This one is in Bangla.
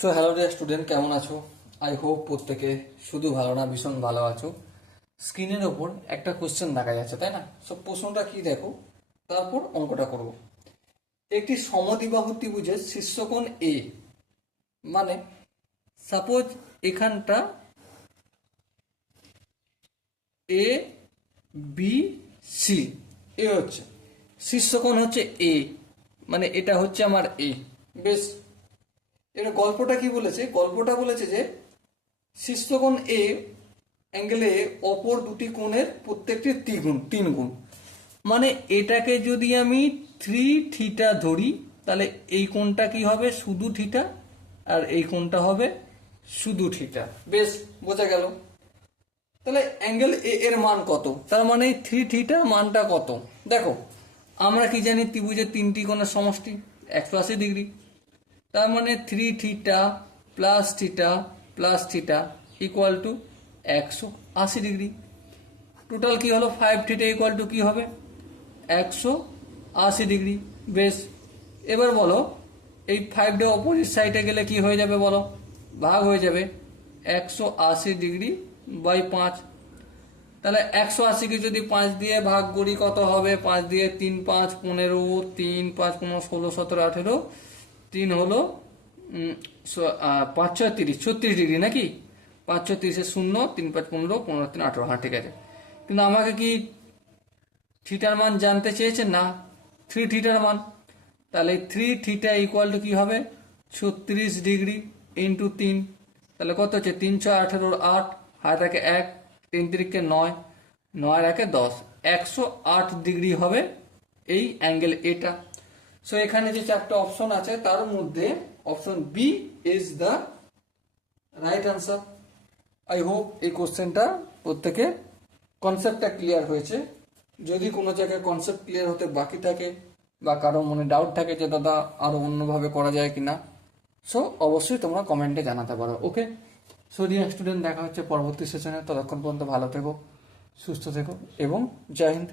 সো হ্যালো ডিয়ার স্টুডেন্ট, কেমন আছো? আই হোপ প্রত্যেকে শুধু ভালো না, ভীষণ ভালো আছো। স্ক্রিনের ওপর একটা কোশ্চেন দেখা যাচ্ছে, তাই না? সো প্রশ্নটা কি দেখো, তারপর অঙ্কটা করব। একটি সমদ্বিবাহু ত্রিভুজের শীর্ষকোণ এ, মানে সাপোজ এখানটা এ বি সি, এ হচ্ছে শীর্ষকোণ হচ্ছে এ, মানে এটা হচ্ছে আমার এ। বেশ, এর গল্পটা কি বলেছে? গল্পটা বলেছে যে শীর্ষকোণ এ অ্যাঙ্গেল এ অপর দুটি কোণের প্রত্যেকটি তিন গুণ। মানে এটাকে যদি আমি 3θ ধরি, তাহলে এই কোণটা কি হবে? শুধু থিটা। আর এই কোণটা হবে শুধু থিটা। বেশ, বোঝা গেল। তাহলে অ্যাঙ্গেল এ এর মান কত? তার মানে 3θ মানটা কত? দেখো, আমরা কি জানি ত্রিভুজের তিনটি কোণের সমষ্টি 180 ডিগ্রি। তার মানে 3θ plus theta plus theta equal to 180 degree. Total কি হলো? 5θ ইকুয়াল টু কি হবে? 180 ডিগ্রি। বেশ, এবার বলো এই 5 অপোজিট সাইডে গেলে কি হয়ে যাবে বলো? ভাগ হয়ে যাবে 180 ডিগ্রি বাই 5। তাহলে 180কে যদি 5 দিয়ে ভাগ করি কত হবে? 5 দিয়ে 3 5 15, 3 5 15 16 17 18, 3 হলো 5 6 30, 36 ডিগ্রি নাকি? 5 6 30 শূন্য, 3 5 15, 15 3 18। হ্যাঁ, ঠিক আছে। কিন্তু আমাকে কি থিটার মান জানতে চেয়েছেন? না, 3θর মান। তাহলে 3θ ইকুয়াল টু কি হবে? 36 ডিগ্রি ইন্টু 3। তাহলে কত হচ্ছে? 3 6 18, 8 হাত একে 1, 3 3 9, 9 একে 10, 108 ডিগ্রি হবে এই অ্যাঙ্গেল এটা। সো এখানে যে চারটা অপশন আছে তার মধ্যে option B is the right answer. I hope এই কোশ্চেনটা প্রত্যেকে কনসেপ্টটা ক্লিয়ার হয়েছে। যদি কোনো জায়গায় কনসেপ্ট ক্লিয়ার হতে বাকি থাকে বা কারো মনে ডাউট থাকে যে দাদা আরো অন্যভাবে করা যায় কিনা, সো অবশ্যই তোমরা কমেন্টে জানাতে পারো। ওকে, সো ডিয়ার স্টুডেন্ট, দেখা হচ্ছে পরবর্তী সেশনে। ততক্ষণ পর্যন্ত ভালো থেকো, সুস্থ থেকো এবং জয় হিন্দ।